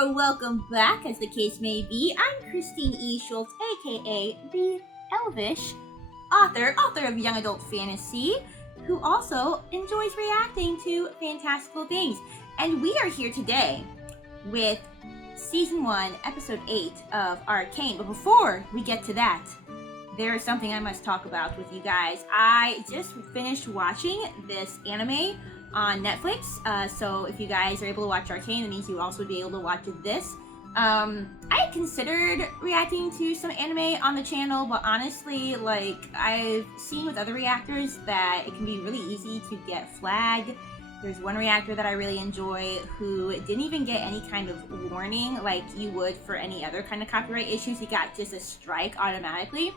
or welcome back, as the case may be. I'm Christine E. Schulze, aka the Elvish author of young adult fantasy, who also enjoys reacting to fantastical things. And we are here today with Season 1, Episode 8 of Arcane. But before we get to that, there is something I must talk about with you guys. I just finished watching this anime on Netflix, so if you guys are able to watch Arcane, that means you also would be able to watch this. I had considered reacting to some anime on the channel, but honestly, like, I've seen with other reactors that it can be really easy to get flagged. There's one reactor that I really enjoy who didn't even get any kind of warning like you would for any other kind of copyright issues. He got just a strike automatically.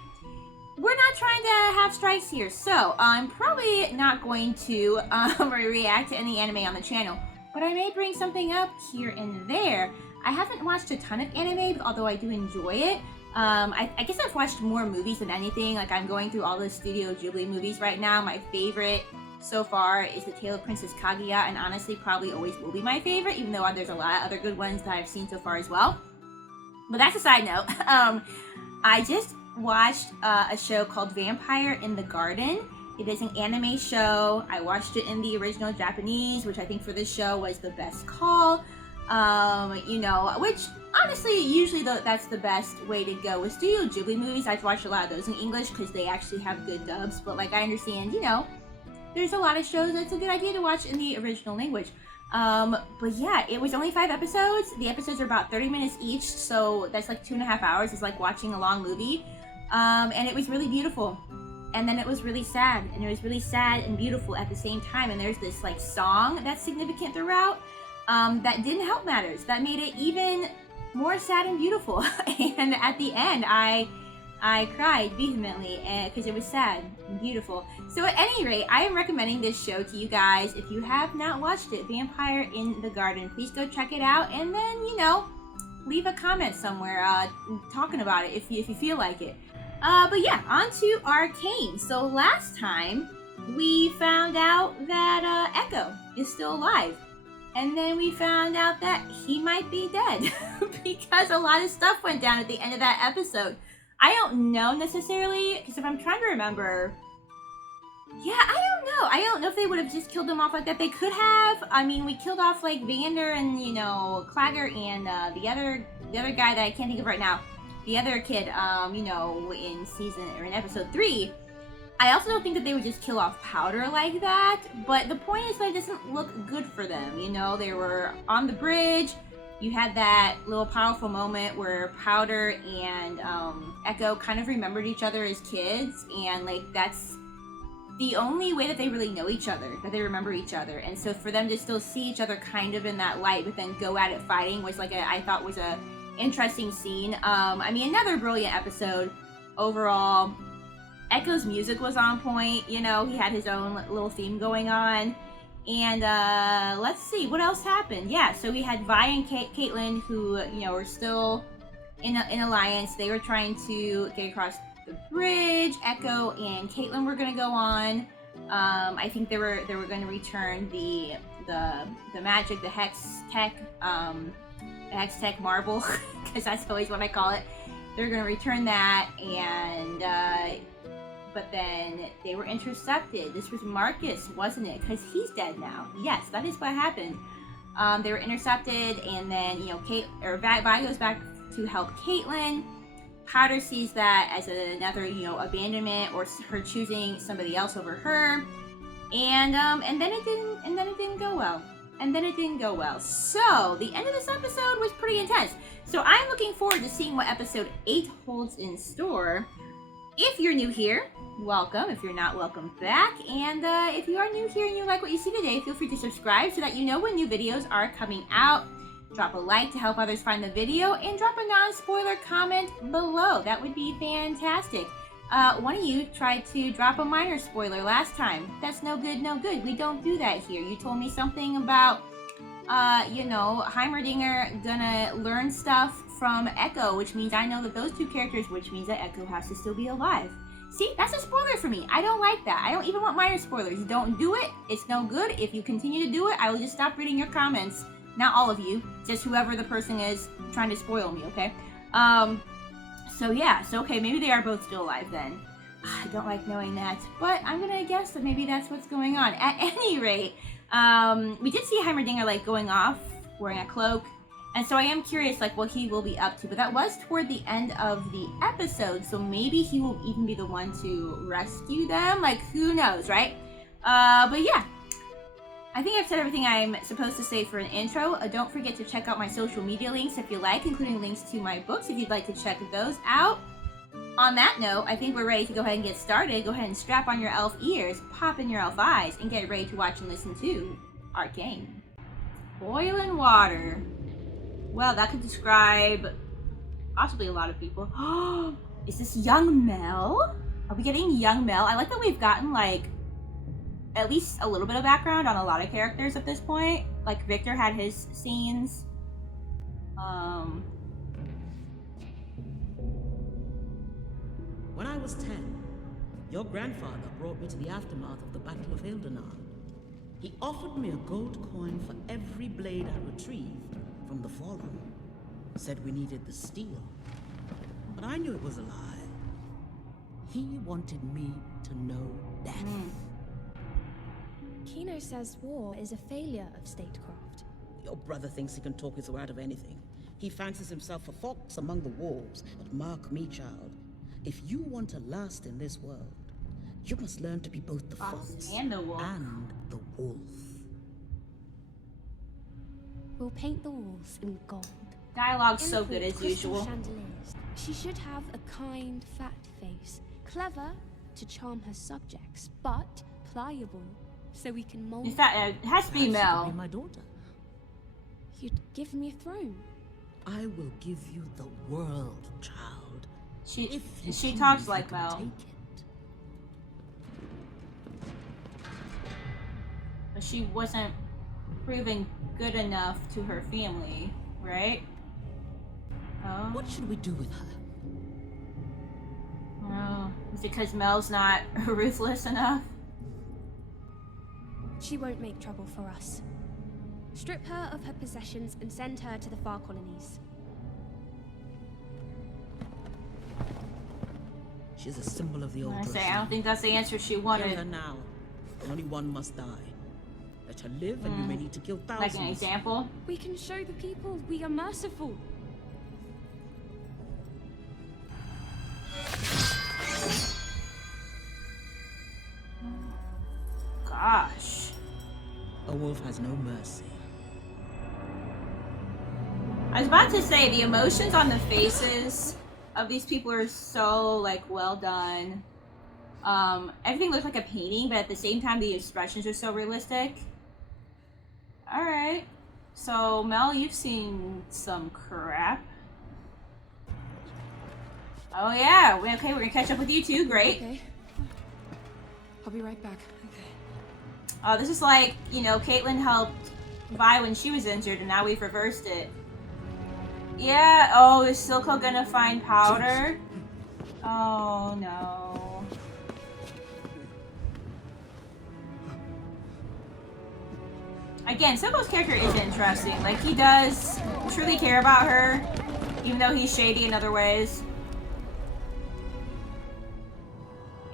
We're not trying to have strikes here, so I'm probably not going to react to any anime on the channel, but I may bring something up here and there. I haven't watched a ton of anime, although I do enjoy it. I guess I've watched more movies than anything. Like, I'm going through all the Studio Ghibli movies right now. My favorite so far is The Tale of Princess Kaguya, and honestly probably always will be my favorite, even though there's a lot of other good ones that I've seen so far as well. But that's a side note. I just watched a show called Vampire in the Garden. It is an anime show. I watched it in the original Japanese, which I think for this show was the best call. You know, which honestly, usually that's the best way to go. With Studio Ghibli movies, I've watched a lot of those in English because they actually have good dubs, but like, I understand, you know, there's a lot of shows that's a good idea to watch in the original language. But yeah, it was only 5 episodes. The episodes are about 30 minutes each, so that's like 2.5 hours. It's like watching a long movie. And it was really beautiful. And then it was really sad. And it was really sad and beautiful at the same time. And there's this like song that's significant throughout that didn't help matters. That made it even more sad and beautiful. And at the end, I cried vehemently because it was sad and beautiful. So at any rate, I am recommending this show to you guys. If you have not watched it, Vampire in the Garden, please go check it out. And then, you know, leave a comment somewhere talking about it if you feel like it. But yeah, on to Arcane. So last time, we found out that Echo is still alive. And then we found out that he might be dead because a lot of stuff went down at the end of that episode. I don't know necessarily, because if I'm trying to remember, yeah, I don't know if they would have just killed him off like that. They could have. I mean, we killed off like Vander and, you know, Clagger and the other guy that I can't think of right now. The other kid, you know, in episode 3. I also don't think that they would just kill off Powder like that, but the point is that it doesn't look good for them. You know, they were on the bridge. You had that little powerful moment where Powder and Echo kind of remembered each other as kids, and like, that's the only way that they really know each other, that they remember each other. And so for them to still see each other kind of in that light, but then go at it fighting was like I thought was a interesting scene. I mean, another brilliant episode overall. Echo's music was on point. You know, he had his own little theme going on. And let's see, what else happened? Yeah, so we had Vi and Caitlyn, who, you know, were still in alliance. They were trying to get across the bridge. Echo and Caitlyn were going to go on. I think they were going to return the magic, the hex tech marble, because that's always what I call it. They're going to return that, and but then they were intercepted. This was Marcus, wasn't it? Because he's dead now. Yes, that is what happened. They were intercepted, and then, you know, Vi goes back to help Caitlyn. Powder sees that as another, you know, abandonment or her choosing somebody else over her, and then it didn't go well. And then it didn't go well. So the end of this episode was pretty intense. So I'm looking forward to seeing what episode 8 holds in store. If you're new here, welcome. If you're not, welcome back. And if you are new here and you like what you see today, feel free to subscribe so that you know when new videos are coming out. Drop a like to help others find the video, and drop a non-spoiler comment below. That would be fantastic. One of you tried to drop a minor spoiler last time. That's no good, no good. We don't do that here. You told me something about, you know, Heimerdinger gonna learn stuff from Echo, which means I know that those two characters, which means that Echo has to still be alive. See, that's a spoiler for me. I don't like that. I don't even want minor spoilers. Don't do it. It's no good. If you continue to do it, I will just stop reading your comments. Not all of you. Just whoever the person is trying to spoil me, okay? So yeah, so okay, maybe they are both still alive then. I don't like knowing that, but I'm gonna guess that maybe that's what's going on. At any rate, we did see Heimerdinger like going off, wearing a cloak, and so I am curious like what he will be up to, but that was toward the end of the episode, so maybe he will even be the one to rescue them, like who knows, right? But yeah, I think I've said everything I'm supposed to say for an intro. Don't forget to check out my social media links if you like, including links to my books if you'd like to check those out. On that note, I think we're ready to go ahead and get started. Go ahead and strap on your elf ears, pop in your elf eyes, and get ready to watch and listen to Arcane. Oil and water. Well, that could describe possibly a lot of people. Is this young Mel? Are we getting young Mel? I like that we've gotten like at least a little bit of background on a lot of characters at this point. Like Viktor had his scenes. When I was 10, your grandfather brought me to the aftermath of the Battle of Hildenar. He offered me a gold coin for every blade I retrieved from the Fallen. Said we needed the steel, but I knew it was a lie. He wanted me to know death. Kino says war is a failure of statecraft. Your brother thinks he can talk his way out of anything. He fancies himself a fox among the wolves, but mark me, child. If you want to last in this world, you must learn to be both the fox and the wolf. We'll paint the walls in gold. Dialogue's so good as crystal usual. Chandeliers. She should have a kind, fat face, clever to charm her subjects, but pliable so we can mold. In fact, it has to be Mel. Be my daughter. You'd give me a throne. I will give you the world, child. She talks like Mel. Take it. But she wasn't proving good enough to her family, right? Oh. What should we do with her? Oh. Is it because Mel's not ruthless enough? She won't make trouble for us. Strip her of her possessions and send her to the far colonies. She's a symbol of the old I don't think that's the answer she wanted. Kill her now. Only one must die. Let her live, and you may need to kill thousands. Like an example? We can show the people we are merciful. Gosh. A wolf has no mercy. I was about to say, the emotions on the faces of these people are so, like, well done. Everything looks like a painting, but at the same time, the expressions are so realistic. Alright. So, Mel, you've seen some crap. Oh, yeah. Okay, we're gonna catch up with you, too. Great. Okay. I'll be right back. Oh, this is like, you know, Caitlyn helped Vi when she was injured, and now we've reversed it. Yeah, oh, is Silco gonna find powder? Oh, no. Again, Silco's character is interesting. Like, he does truly care about her, even though he's shady in other ways.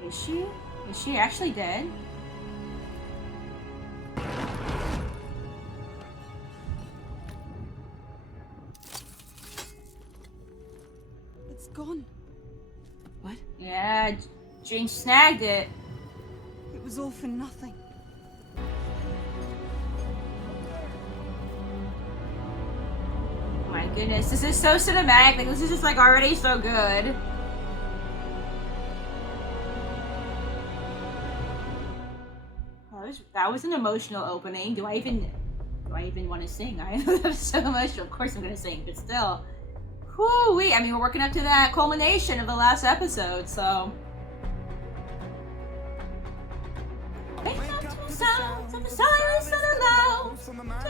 Is she? Is she actually dead? Gone. What? Yeah, Jane snagged it. It was all for nothing. Oh my goodness, this is so cinematic. Like, this is just like already so good. Oh, that was an emotional opening. Do I even want to sing? I'm so emotional. Of course I'm gonna sing, but still. Whoo-wee. I mean, we're working up to that culmination of the last episode, so. Wake up to the sounds of the silence of the loud.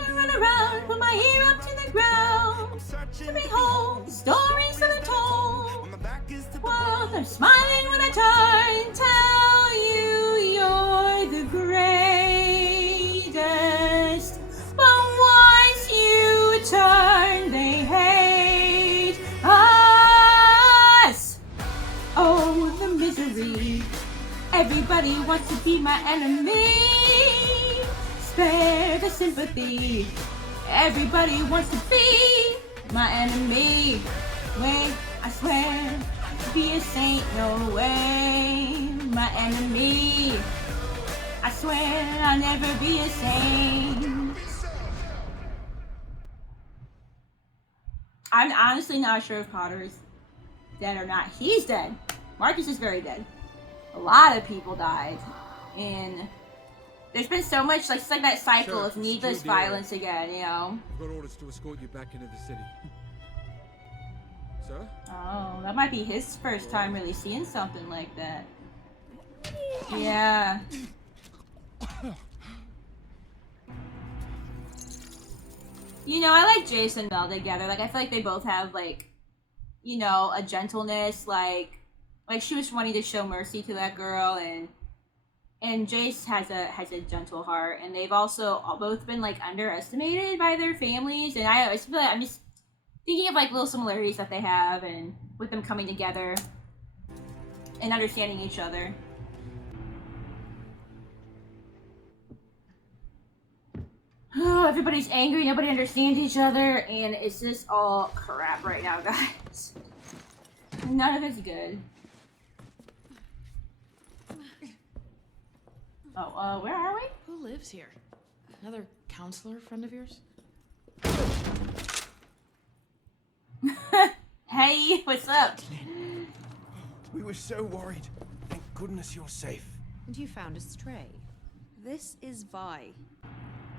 Turn around, put my ear up to the ground. To behold the stories that are told. While they're smiling when I turn, tell you you're the greatest. But once you turn. Everybody wants to be my enemy. Spare the sympathy. Everybody wants to be my enemy. Wait, I swear, be a saint, no way. My enemy. I swear I'll never be a saint. I'm honestly not sure if Potter's dead or not. He's dead. Marcus is very dead. A lot of people died. And there's been so much, like, it's like that cycle of needless violence again, you know? I've got orders to escort you back into the city. Sir? Oh, that might be his first time really seeing something like that. Yeah. You know, I like Jayce and Mel together. Like, I feel like they both have, like, you know, a gentleness. Like she was wanting to show mercy to that girl, and Jayce has a gentle heart. And they've also both been, like, underestimated by their families. And I always feel like I'm just thinking of, like, little similarities that they have, and with them coming together and understanding each other. Oh, everybody's angry, nobody understands each other, and it's just all crap right now, guys. None of it's good. Oh, where are we? Who lives here? Another counselor friend of yours? Hey, what's up? We were so worried. Thank goodness you're safe. And you found a stray. This is Vi.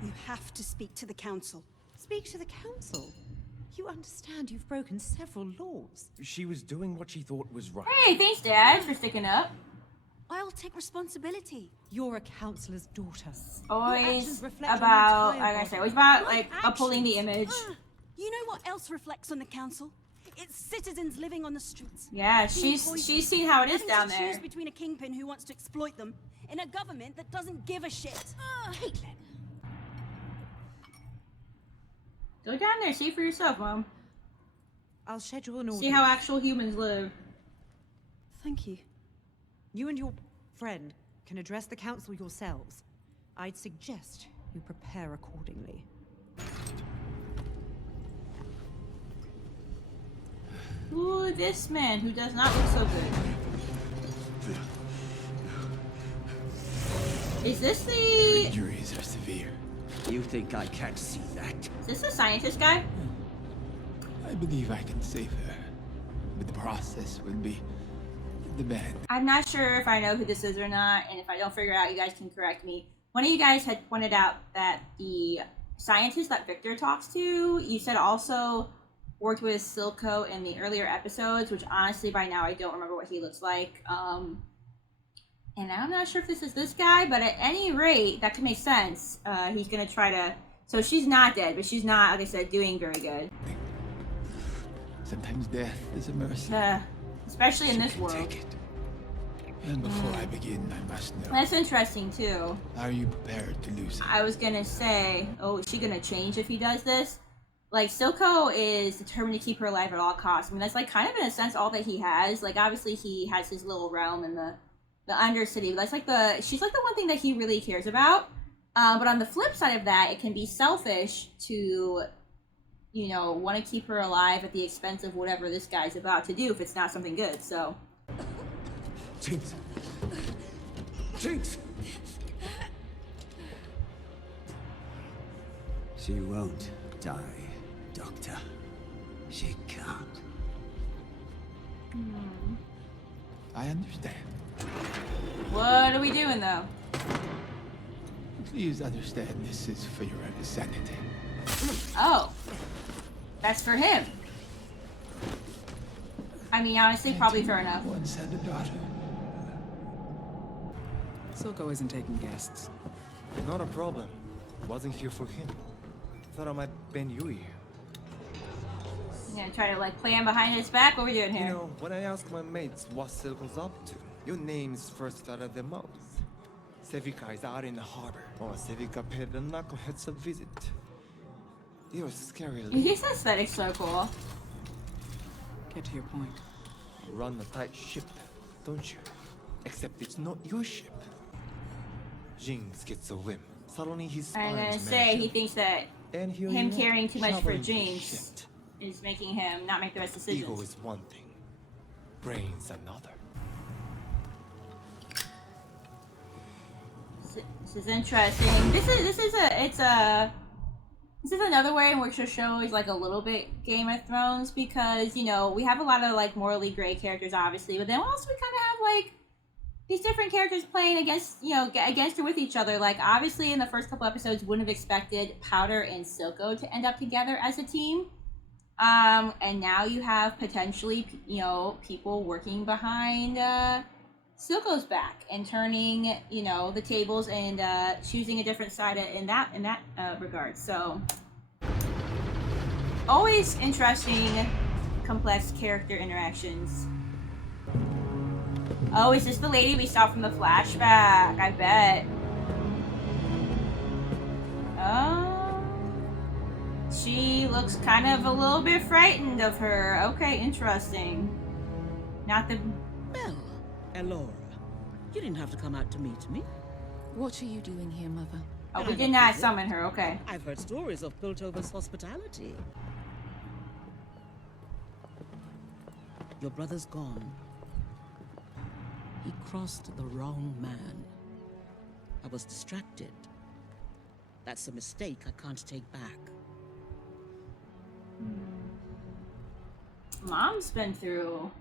You have to speak to the council. Speak to the council. You understand you've broken several laws. She was doing what she thought was right. Hey, thanks, Dad, for sticking up. I'll take responsibility. You're a councilor's daughter. Always reflect on about, the like entire I said, body. always about, My like, upholding the actions. image. You know what else reflects on the council? It's citizens living on the streets. Yeah, Being she's poisoned, seen how it is having down to there. choose between a kingpin who wants to exploit them and a government that doesn't give a shit. Caitlyn. Go down there, see for yourself, Mom. I'll schedule an order. See how actual humans live. Thank you. You and your friend can address the council yourselves. I'd suggest you prepare accordingly. Ooh, this man who does not look so good. Is this the... Injuries are severe. You think I can't see that? Is this the scientist guy? I believe I can save her, but the process will be the bad. I'm not sure if I know who this is or not, and if I don't figure it out, you guys can correct me. One of you guys had pointed out that the scientist that Viktor talks to, you said also worked with Silco in the earlier episodes, which honestly by now I don't remember what he looks like. And I'm not sure if this is this guy, but at any rate, that could make sense. He's gonna try to... So she's not dead, but she's not, like I said, doing very good. Sometimes death is a mercy. Especially in You this can world. take it. And before I begin, I must know. That's interesting too. Are you prepared to lose it? I was gonna say, oh, is she gonna change if he does this? Like, Silco is determined to keep her alive at all costs. I mean, that's like kind of in a sense all that he has. Like, obviously he has his little realm in the Undercity, but that's like she's like the one thing that he really cares about. But on the flip side of that, it can be selfish to, you know, want to keep her alive at the expense of whatever this guy's about to do if it's not something good, so. Jinx! Jinx! She won't die, Doctor. She can't. I understand. What are we doing, though? Please understand this is for your own sanity. Oh. That's for him. I mean, honestly, probably fair enough. Once had a daughter. Silco isn't taking guests. Not a problem. Wasn't here for him. Thought I might bend you here. You gonna try to, like, play him behind his back? What are we doing You here? know, when I ask my mates what Silco's up to, your name is first out of their mouths. Sevika is out in the harbor. Oh, Sevika paid the knuckleheads a visit. You're scary. His aesthetic's so cool. Get to your point. You run a tight ship, don't you? Except it's not your ship. Jinx gets a whim. Suddenly he's I'm gonna say he thinks that and here him you are, caring too much for shoveling Jinx shit. is making him not make the best decisions. Ego is one thing, brains another. This is interesting. This is another way in which the show is like a little bit Game of Thrones, because you know we have a lot of like morally gray characters, obviously, but then also we kind of have like these different characters playing against or with each other. Like obviously in the first couple episodes, wouldn't have expected Powder and Silco to end up together as a team. And now you have potentially people working behind Silco's back and turning the tables and choosing a different side in that regard. So always interesting, complex character interactions. Oh, is this the lady we saw from the flashback? I bet. Oh, she looks kind of a little bit frightened of her. Okay, interesting. Not the... Well, Elora, you didn't have to come out to meet me. What are you doing here, Mother? Oh, we did not summon her, okay. I've heard stories of Piltover's hospitality. Your brother's gone. He crossed the wrong man. I was distracted. That's a mistake I can't take back. Mom's been through,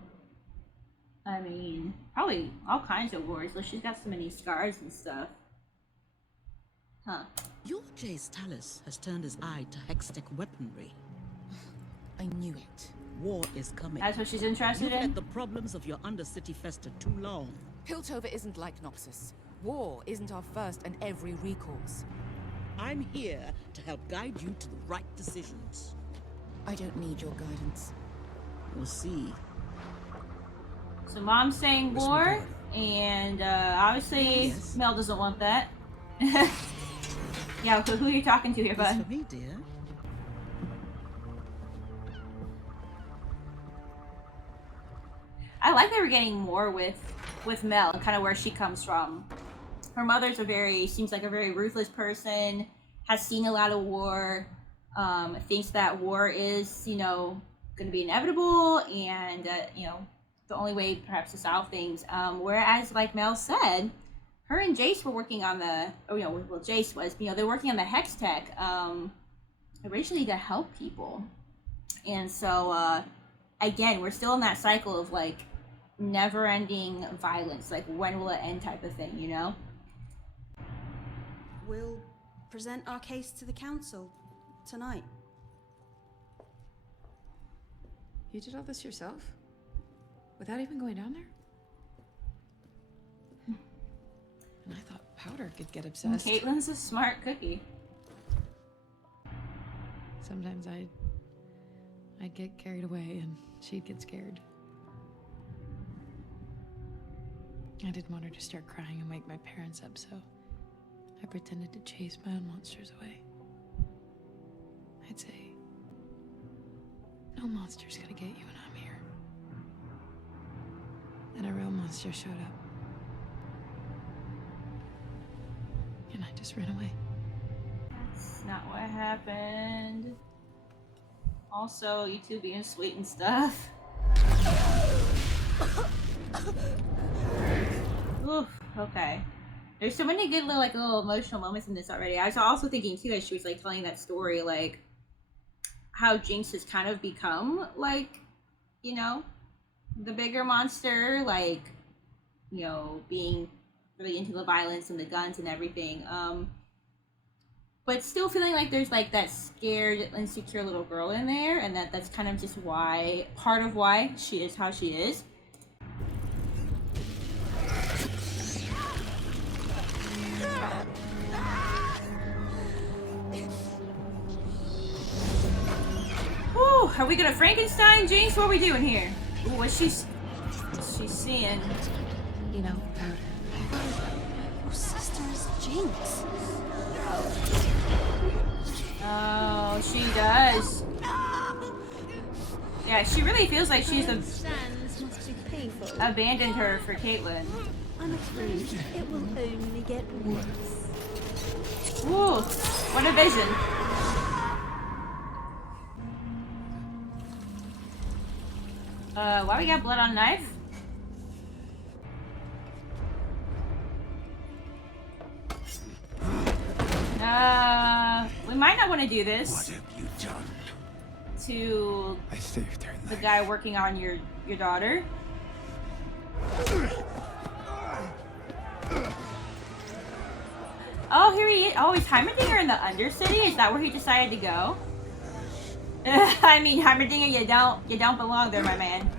I mean, probably all kinds of wars. Well, she's got so many scars and stuff. Huh. Your Jayce Talus has turned his eye to Hextech weaponry. I knew it. War is coming. That's what she's interested You've in? let the problems of your Undercity fester too long. Piltover isn't like Noxus. War isn't our first and every recourse. I'm here to help guide you to the right decisions. I don't need your guidance. We'll see. So Mom's saying war, and obviously Yes. Mel doesn't want that. Yeah, who are you talking to here, It's bud? for me, dear. I like that we're getting more with Mel and kind of where she comes from. Her mother's seems like a very ruthless person, has seen a lot of war, thinks that war is, going to be inevitable, and, the only way perhaps to solve things. Whereas, like Mel said, her and Jayce were working on Jayce was, they're working on the Hextech, originally to help people. And so, again, we're still in that cycle of, like, never-ending violence. Like, when will it end type of thing, We'll present our case to the council tonight. You did all this yourself? Without even going down there? And I thought Powder could get obsessed. Caitlyn's a smart cookie. Sometimes I'd get carried away and she'd get scared. I didn't want her to start crying and wake my parents up, so I pretended to chase my own monsters away. I'd say, no monster's gonna get you when I'm here. Then a real monster showed up. And I just ran away. That's not what happened. Also, you two being sweet and stuff. Oof, okay. There's so many good little emotional moments in this already. I was also thinking too, as she was like telling that story, like how Jinx has kind of become like, the bigger monster, like, being really into the violence and the guns and everything. But still feeling like there's like that scared, insecure little girl in there, and that's kind of just part of why she is how she is. Whew, are we gonna Frankenstein Jinx? What are we doing here? Ooh, what's she's seeing? Powder. Your sister is Jinx. Oh, she does. Yeah, she really feels like she's abandoned her for Caitlyn. I'm afraid it will only get worse. Ooh, what a vision. Why we got blood on knife? We might not want to do this. What have you done? To I saved her the life. guy working on your daughter. Oh, here he is. Oh, is Heimerdinger in the Undercity? Is that where he decided to go? I mean, Heimerdinger, you don't belong there, my man.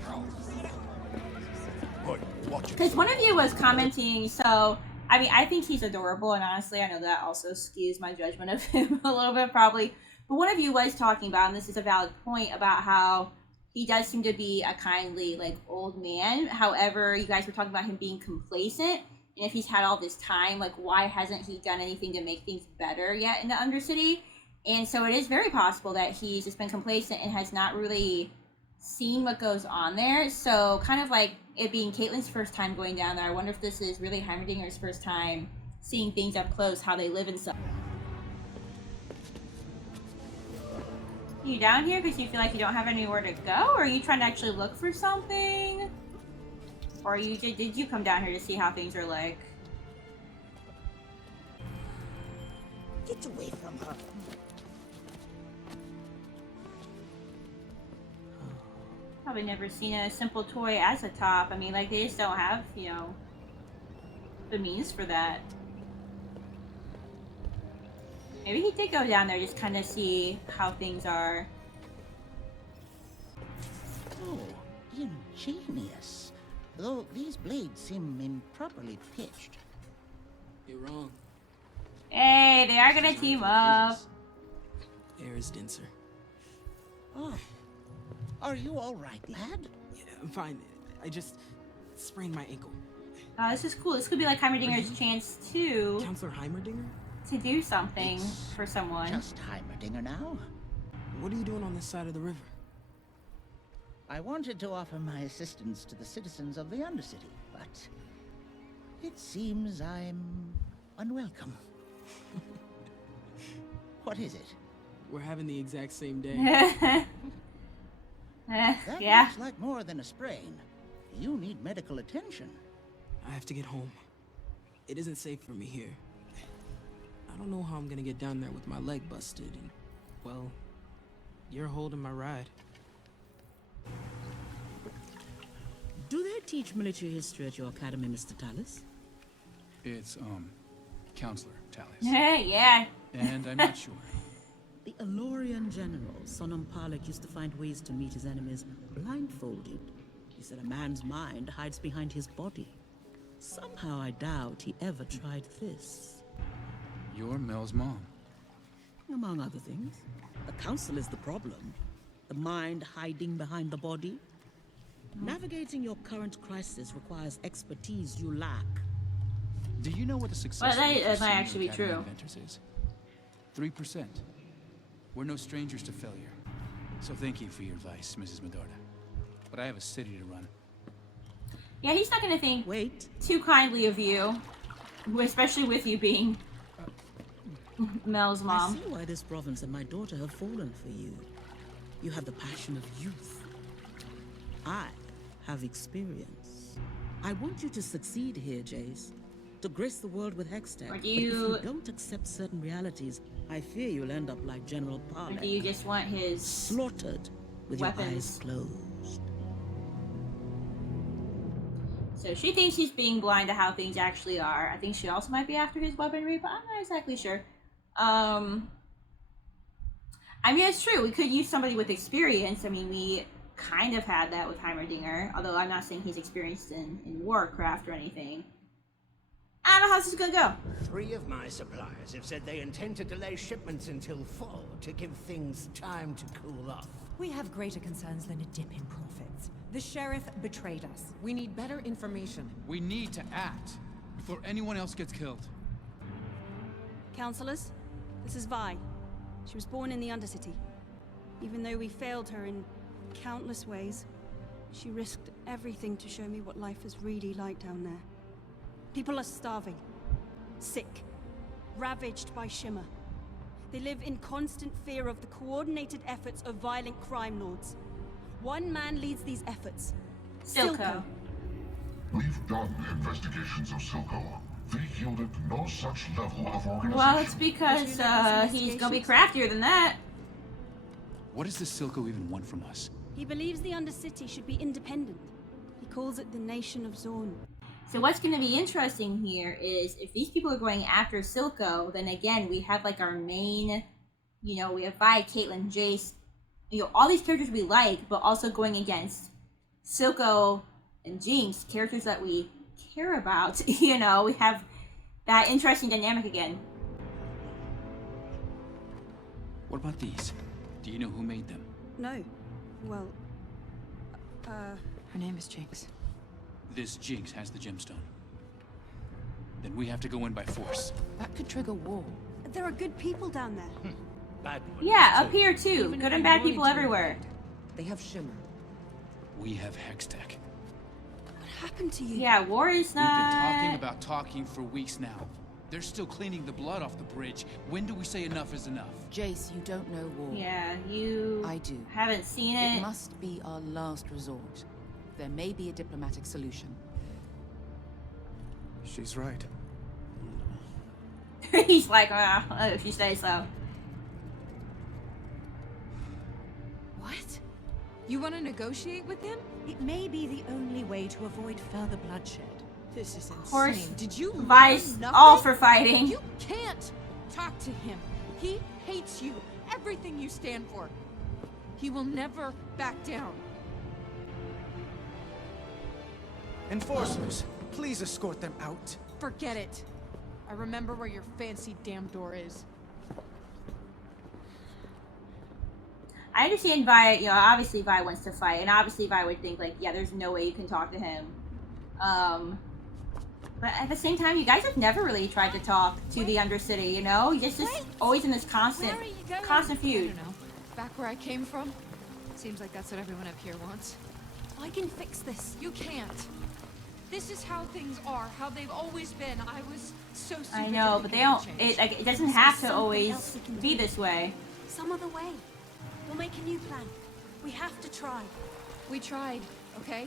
Because one of you was commenting, so I mean, I think he's adorable, and honestly, I know that also skews my judgment of him a little bit, probably. But one of you was talking about, and this is a valid point, about how he does seem to be a kindly, like, old man. However, you guys were talking about him being complacent, and if he's had all this time, like, why hasn't he done anything to make things better yet in the Undercity? And so it is very possible that he's just been complacent and has not really seen what goes on there. So kind of like it being Caitlyn's first time going down there, I wonder if this is really Heimerdinger's first time seeing things up close, how they live and stuff. Are you down here because you feel like you don't have anywhere to go? Or are you trying to actually look for something? Or did you come down here to see how things are like? Get away from her. Probably never seen a simple toy as a top. I mean, like, they just don't have, you know, the means for that. Maybe he did go down there just kind of see how things are. Oh, ingenious. Though these blades seem improperly pitched. You're wrong. Hey, they are gonna team up. Air is denser. Oh. Are you all right, lad? Yeah, I'm fine. I just sprained my ankle. This is cool. This could be like Heimerdinger's chance to Counselor Heimerdinger? to do something for someone. Just Heimerdinger now. What are you doing on this side of the river? I wanted to offer my assistance to the citizens of the Undercity, but it seems I'm unwelcome. What is it? We're having the exact same day. That Yeah. looks like more than a sprain. You need medical attention. I have to get home. It isn't safe for me here. I don't know how I'm gonna get down there with my leg busted. And, well, you're holding my ride. Do they teach military history at your academy, Mr. Tallis? It's, Counselor Tallis. Yeah. And I'm not sure. The Elorian general, Sonam Palak, used to find ways to meet his enemies blindfolded. He said a man's mind hides behind his body. Somehow I doubt he ever tried this. You're Mel's mom. Among other things. The council is the problem. The mind hiding behind the body. Navigating your current crisis requires expertise you lack. Do you know what the success Well, rate that for might senior actually be academy true. inventors is? 3%. We're no strangers to failure. So thank you for your advice, Mrs. Medorda. But I have a city to run. Yeah, he's not gonna think Wait. too kindly of you, especially with you being Mel's I mom. see why this province and my daughter have fallen for you. You have the passion of youth. I have experience. I want you to succeed here, Jayce. To grace the world with Hextech. Or do But if you- you don't accept certain realities, I fear you'll end up like General Or Palak. do you just want his slaughtered with your weapons? eyes closed. So she thinks he's being blind to how things actually are. I think she also might be after his weaponry, but I'm not exactly sure. I mean, it's true. We could use somebody with experience. I mean, we kind of had that with Heimerdinger, although I'm not saying he's experienced in Warcraft or anything. I don't know how this is gonna go. 3 of my suppliers have said they intend to delay shipments until fall to give things time to cool off. We have greater concerns than a dip in profits. The sheriff betrayed us. We need better information. We need to act before anyone else gets killed. Counselors, this is Vi. She was born in the Undercity. Even though we failed her in countless ways, she risked everything to show me what life is really like down there. People are starving, sick, ravaged by Shimmer. They live in constant fear of the coordinated efforts of violent crime lords. One man leads these efforts. Silco. We've done investigations of Silco. They yielded no such level of organization. Well, it's because he's gonna be craftier than that. What does the Silco even want from us? He believes the Undercity should be independent. He calls it the Nation of Zorn. So what's going to be interesting here is if these people are going after Silco, then again, we have like our main, you know, we have Vi, Caitlyn, Jayce, you know, all these characters we like, but also going against Silco and Jinx, characters that we care about. You know, we have that interesting dynamic again. What about these? Do you know who made them? No. Well, Her name is Jinx. This Jinx has the gemstone. Then we have to go in by force. That could trigger war. There are good people down there. Bad ones, Yeah, too. up here too. Good and bad people everywhere. They have Shimmer. We have Hextech. What happened to you? Yeah, war is We've not... been talking about talking for weeks now. They're still cleaning the blood off the bridge. When do we say enough is enough? Jayce, you don't know war. Yeah, you... I do. Haven't seen it. It must be our last resort. There may be a diplomatic solution. She's right. He's like, if you say so. What? You want to negotiate with him? It may be the only way to avoid further bloodshed. This is insane. Of course, Did you Vi's learn all nothing? for fighting. You can't talk to him. He hates you. Everything you stand for. He will never back down. Enforcers, please escort them out. Forget it. I remember where your fancy damn door is. I understand Vi, you know, obviously Vi wants to fight, and obviously Vi would think, like, yeah, there's no way you can talk to him. But at the same time, you guys have never really tried to talk to the Undercity, you know? You're just always in this constant feud. I don't know. Back where I came from? Seems like that's what everyone up here wants. I can fix this. You can't. This is how things are, how they've always been. I was so stupid. I know, to but think they don't, change. it doesn't have to always be this way. Some other way. We'll make a new plan. We have to try. We tried, okay?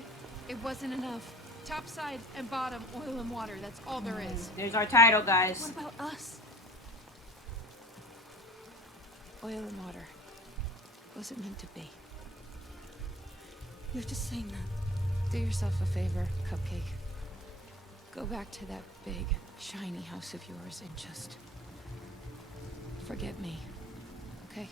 It wasn't enough. Top side and bottom, oil and water, that's all there is. There's our title, guys. What about us? Oil and water. Wasn't meant to be. You're just saying that. Do yourself a favor, Cupcake. Go back to that big, shiny house of yours and just... forget me, okay?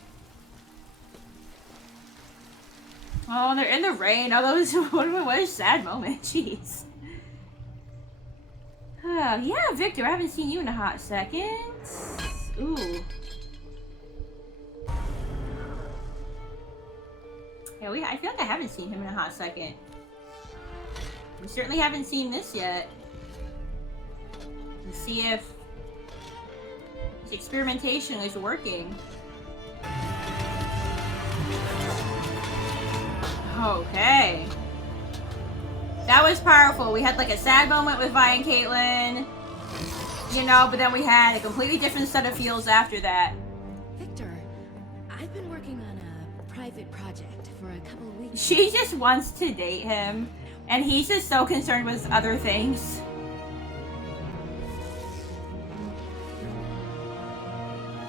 Oh, they're in the rain. Oh, that was what a sad moment. Jeez. Yeah, Viktor, I haven't seen you in a hot second. Ooh. Yeah, I feel like I haven't seen him in a hot second. We certainly haven't seen this yet. Let's see if his experimentation is working. Okay. That was powerful. We had like a sad moment with Vi and Caitlyn, you know, but then we had a completely different set of feels after that. Viktor, I've been working on a private project for a couple of weeks. She just wants to date him, and he's just so concerned with other things.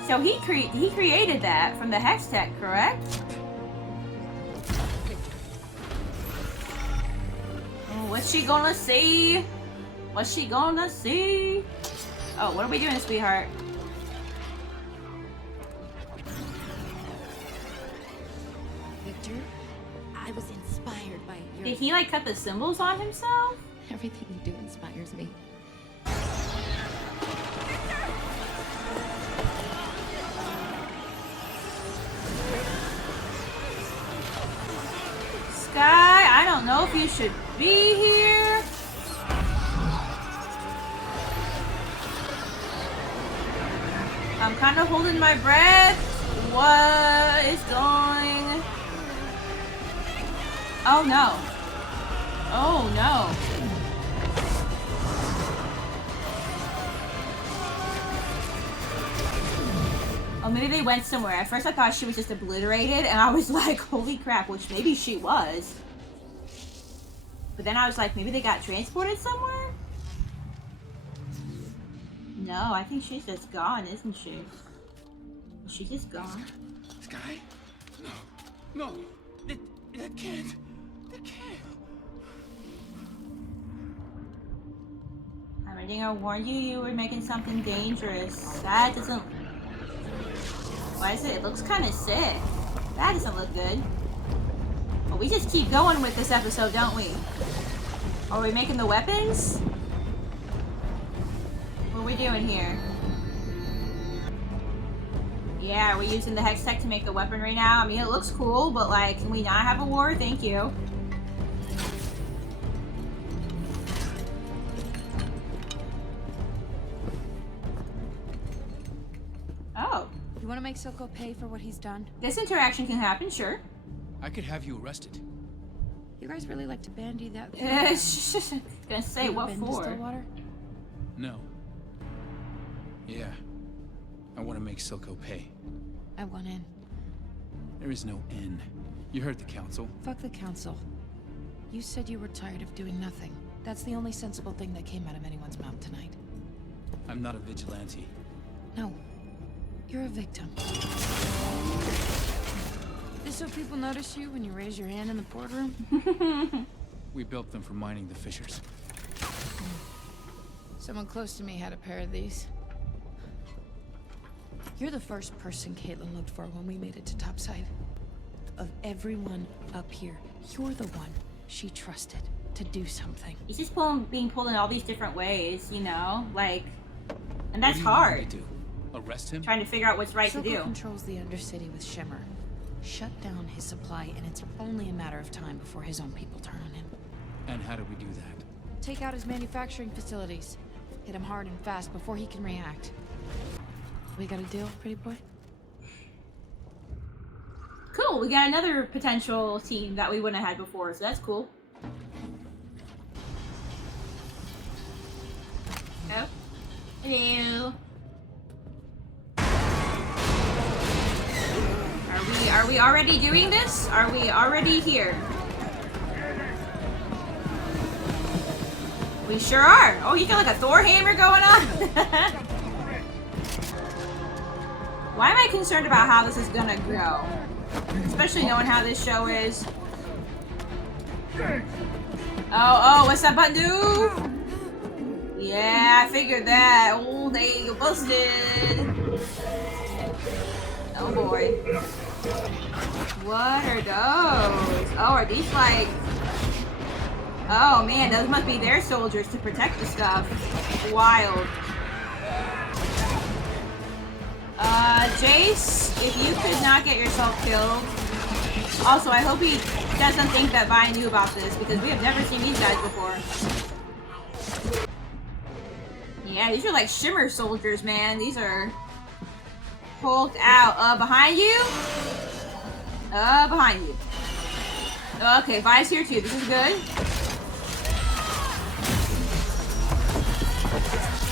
So he created that from the Hextech, correct? What's she gonna see? What's she gonna see? Oh, what are we doing, sweetheart? Viktor, I was inspired by your... Did he like cut the symbols on himself? Everything you do inspires me. Sky, I don't know if you should be here. I'm kind of holding my breath. What is going? Oh no. Oh no. Oh, maybe they went somewhere. At first I thought she was just obliterated, and I was like, holy crap, which maybe she was. But then I was like, maybe they got transported somewhere? No, I think she's just gone, isn't she? She's just gone. Sky? No. No. It can't. It can't. I think I warned you, you were making something dangerous. That doesn't... Why is it? It looks kind of sick. That doesn't look good. Well, we just keep going with this episode, don't we? Are we making the weapons? What are we doing here? Yeah, are we using the hex tech to make the weaponry now? I mean, it looks cool, but like, can we not have a war? Thank you. Oh. You want to make Silco pay for what he's done? This interaction can happen, sure. I could have you arrested. You guys really like to bandy that. Gonna say what for? Stillwater? No. Yeah. I want to make Silco pay. I want in. There is no in. You heard the council. Fuck the council. You said you were tired of doing nothing. That's the only sensible thing that came out of anyone's mouth tonight. I'm not a vigilante. No. You're a victim. This so people notice you when you raise your hand in the boardroom? We built them for mining the fissures. Someone close to me had a pair of these. You're the first person Caitlyn looked for when we made it to topside. Of everyone up here, you're the one she trusted to do something. He's just being pulled in all these different ways, you know? Like, and that's What do you want hard. me to do? Arrest him? Trying to figure out what's right to do. Silco controls the Undercity with Shimmer. Shut down his supply, and it's only a matter of time before his own people turn on him. And how do we do that? Take out his manufacturing facilities. Hit him hard and fast before he can react. We got a deal, pretty boy? Cool, we got another potential team that we wouldn't have had before, so that's cool. Oh. Hello. Are we already doing this? Are we already here? We sure are. Oh, you got like a Thor hammer going on? Why am I concerned about how this is gonna go? Especially knowing how this show is. Oh, what's that button do? Yeah, I figured that. Oh, they busted. Oh boy. What are those? Oh, are these like... Oh man, those must be their soldiers to protect the stuff. Wild. Jayce, if you could not get yourself killed. Also, I hope he doesn't think that Vi knew about this, because we have never seen these guys before. Yeah, these are like Shimmer soldiers, man. These are hulked out. Behind you? Behind you. Okay, Vi's here too. This is good.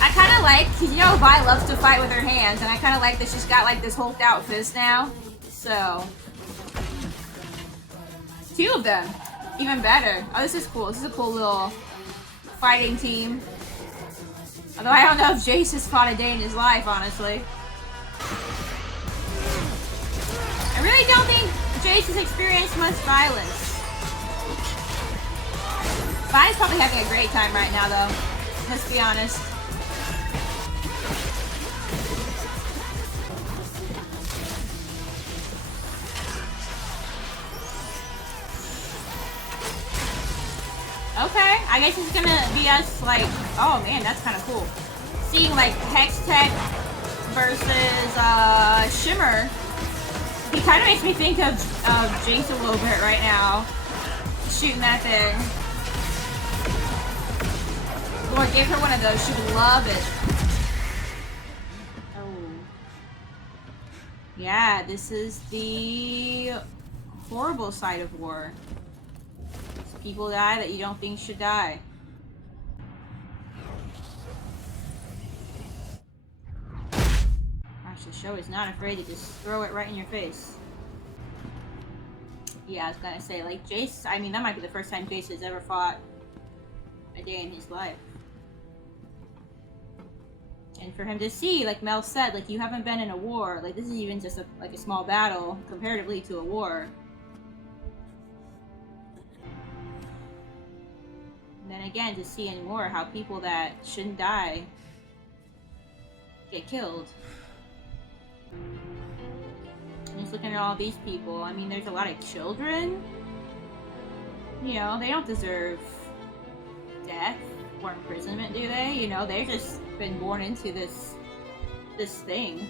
I kind of like, cause you know Vi loves to fight with her hands, and I kind of like that she's got like this hulked out fist now. So, 2 of them, even better. Oh, this is cool. This is a cool little fighting team. Although I don't know if Jayce has fought a day in his life, honestly. I really don't think Jayce has experienced much violence. Vi's probably having a great time right now, though. Let's be honest. Okay, I guess it's gonna be us, like, oh man, that's kind of cool. Seeing, like, Hex Tech versus, Shimmer. He kind of makes me think of Jayce a little bit right now. Shooting that thing. Lord, give her one of those. She would love it. Oh. Yeah, this is the horrible side of war. People die that you don't think should die. Gosh, this show is not afraid to just throw it right in your face. Yeah, I was gonna say, like, Jayce, I mean, that might be the first time Jayce has ever fought a day in his life. And for him to see, like Mel said, like, you haven't been in a war. Like, this is even just a small battle comparatively to a war. And then again, to see in war how people that shouldn't die get killed. And just looking at all these people, I mean, there's a lot of children. You know, they don't deserve death or imprisonment, do they? You know, they've just been born into this thing.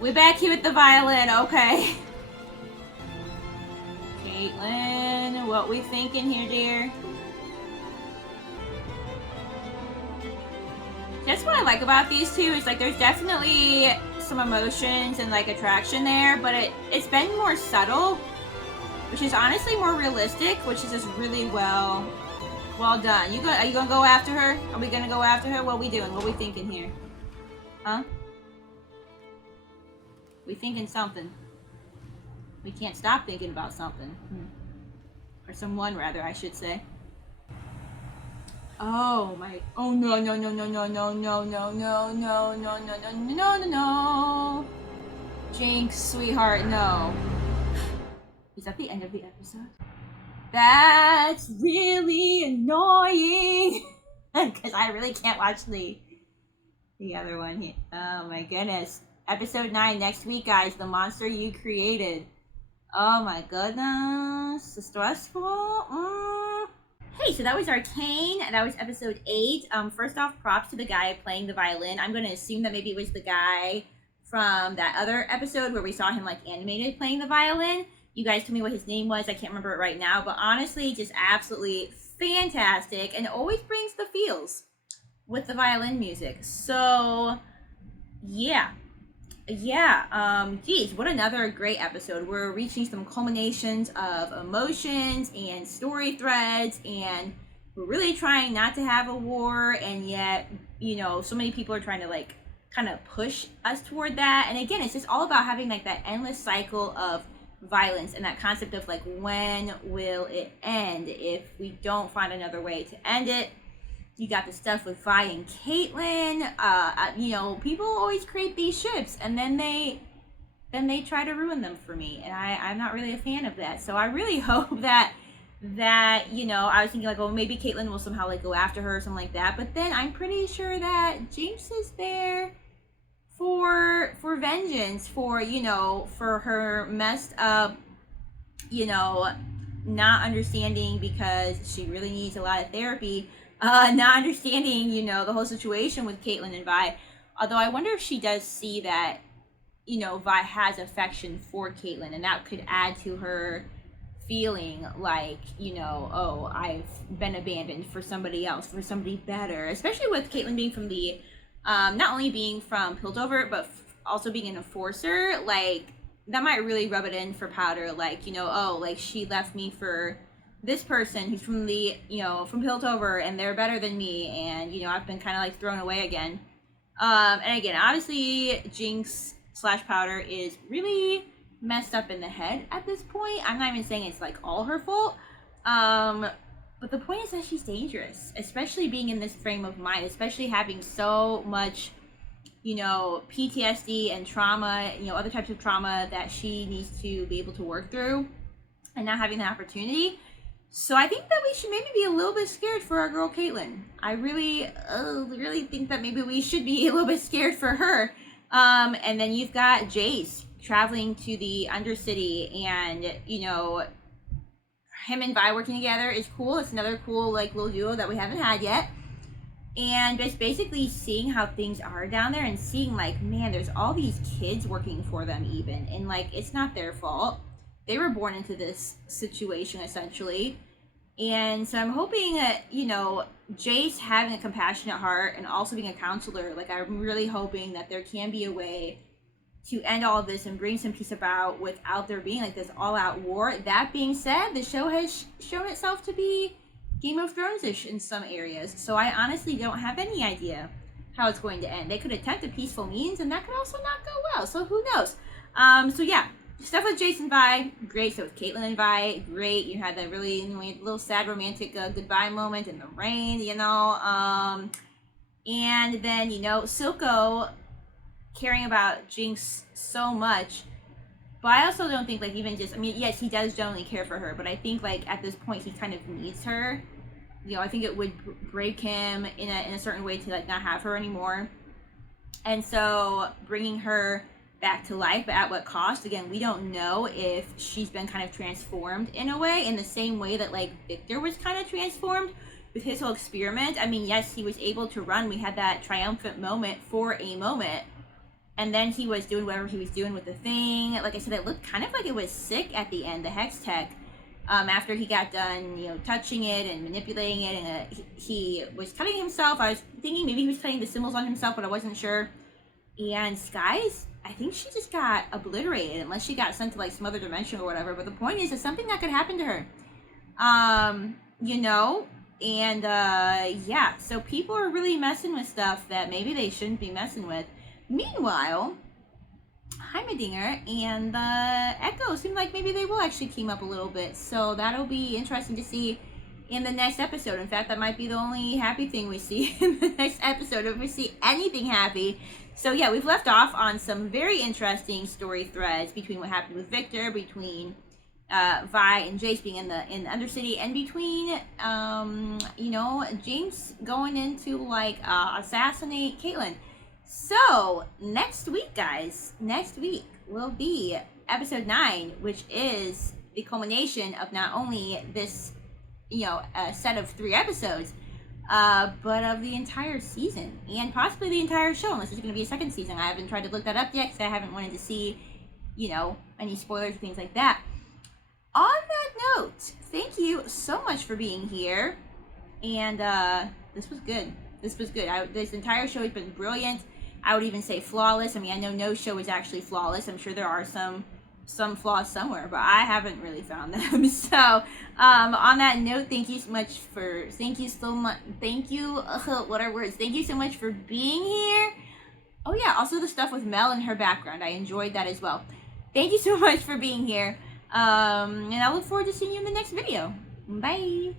We're back here with the violin, okay. Caitlyn, what we thinking here, dear? That's what I like about these two, is like there's definitely some emotions and like attraction there, but it's been more subtle, which is honestly more realistic, which is just really well done. Are you gonna go after her? Are we gonna go after her? What are we doing? What are we thinking here? Huh? We thinking something. We can't stop thinking about something. Or someone, rather, I should say. Oh my, oh no, no, no, no, no, no, no, no, no, no, no, no, no, no, no, no. Jinx, sweetheart, no. Is that the end of the episode? That's really annoying. Because I really can't watch the other one here. Oh my goodness. Episode 9 next week, guys. The monster you created. Oh my goodness. It's stressful. Hey, so that was Arcane. That was episode 8. First off, props to the guy playing the violin. I'm going to assume that maybe it was the guy from that other episode where we saw him like animated playing the violin. You guys told me what his name was. I can't remember it right now, but honestly, just absolutely fantastic and always brings the feels with the violin music. So, yeah. Geez, what another great episode. We're reaching some culminations of emotions and story threads, and we're really trying not to have a war, and yet, you know, so many people are trying to like kind of push us toward that. And again, it's just all about having like that endless cycle of violence and that concept of like, when will it end if we don't find another way to end it? You got the stuff with Vi and Caitlyn. You know, people always create these ships and then they try to ruin them for me, and I'm not really a fan of that. So I really hope that you know, I was thinking like, well, maybe Caitlyn will somehow like go after her or something like that, but then I'm pretty sure that Jayce is there for vengeance, for, you know, for her messed up, you know, not understanding, because she really needs a lot of therapy, not understanding, you know, the whole situation with Caitlyn and Vi. Although I wonder if she does see that, you know, Vi has affection for Caitlyn, and that could add to her feeling like, you know, oh, I've been abandoned for somebody else, for somebody better, especially with Caitlyn being from the not only being from Piltover, but also being an enforcer. Like, that might really rub it in for Powder, like, you know, oh, like, she left me for this person who's from the, you know, from Piltover, and they're better than me, and, you know, I've been kind of like thrown away again. And again, obviously Jinx / Powder is really messed up in the head at this point. I'm not even saying it's like all her fault, but the point is that she's dangerous, especially being in this frame of mind, especially having so much, you know, PTSD and trauma, you know, other types of trauma that she needs to be able to work through, and not having the opportunity. So I think that we should maybe be a little bit scared for our girl Caitlyn. I really think that maybe we should be a little bit scared for her. And then you've got Jayce traveling to the Undercity, and, you know, him and Vi working together is cool. It's another cool, like, little duo that we haven't had yet. And just basically seeing how things are down there, and seeing, like, man, there's all these kids working for them even. And, like, it's not their fault. They were born into this situation, essentially. And so I'm hoping that, you know, Jayce having a compassionate heart and also being a counselor, like, I'm really hoping that there can be a way to end all of this and bring some peace about without there being like this all-out war. That being said, the show has shown itself to be Game of Thrones-ish in some areas, so I honestly don't have any idea how it's going to end. They could attempt a peaceful means, and that could also not go well. So who knows? So yeah, stuff with Jayce and Vi, great. So with Caitlyn and Vi, great. You had that really little sad romantic goodbye moment in the rain, you know. And then, you know, Silco caring about Jinx so much. But I also don't think, like, even just, I mean, yes, he does generally care for her, but I think, like, at this point, he kind of needs her. You know, I think it would break him in a certain way to, like, not have her anymore. And so, bringing her back to life, but at what cost? Again, we don't know if she's been kind of transformed in a way, in the same way that, like, Viktor was kind of transformed with his whole experiment. I mean, yes, he was able to run. We had that triumphant moment for a moment. And then he was doing whatever he was doing with the thing. Like I said, it looked kind of like it was sick at the end, the Hex Tech. After he got done, you know, touching it and manipulating it, and he was cutting himself. I was thinking maybe he was cutting the symbols on himself, but I wasn't sure. And Skies, I think she just got obliterated, unless she got sent to, like, some other dimension or whatever. But the point is, it's something that could happen to her. You know? And, yeah. So people are really messing with stuff that maybe they shouldn't be messing with. Meanwhile, Heimerdinger and Echo seem like maybe they will actually team up a little bit. So that'll be interesting to see in the next episode. In fact, that might be the only happy thing we see in the next episode, if we see anything happy. So yeah, we've left off on some very interesting story threads between what happened with Viktor, between Vi and Jayce being in the Undercity, and between you know, James going into, like, assassinate Caitlyn. So next week, guys, next week will be episode 9, which is the culmination of not only this, you know, set of 3 episodes, but of the entire season, and possibly the entire show, unless there's going to be a second season. I haven't tried to look that up yet, because I haven't wanted to see, you know, any spoilers or things like that. On that note, thank you so much for being here, and this was good. This was good. This entire show has been brilliant. I would even say flawless. I mean, I know no show is actually flawless. I'm sure there are some flaws somewhere, but I haven't really found them. So, on that note, thank you so much for being here. Oh yeah, also the stuff with Mel and her background. I enjoyed that as well. Thank you so much for being here. And I look forward to seeing you in the next video. Bye.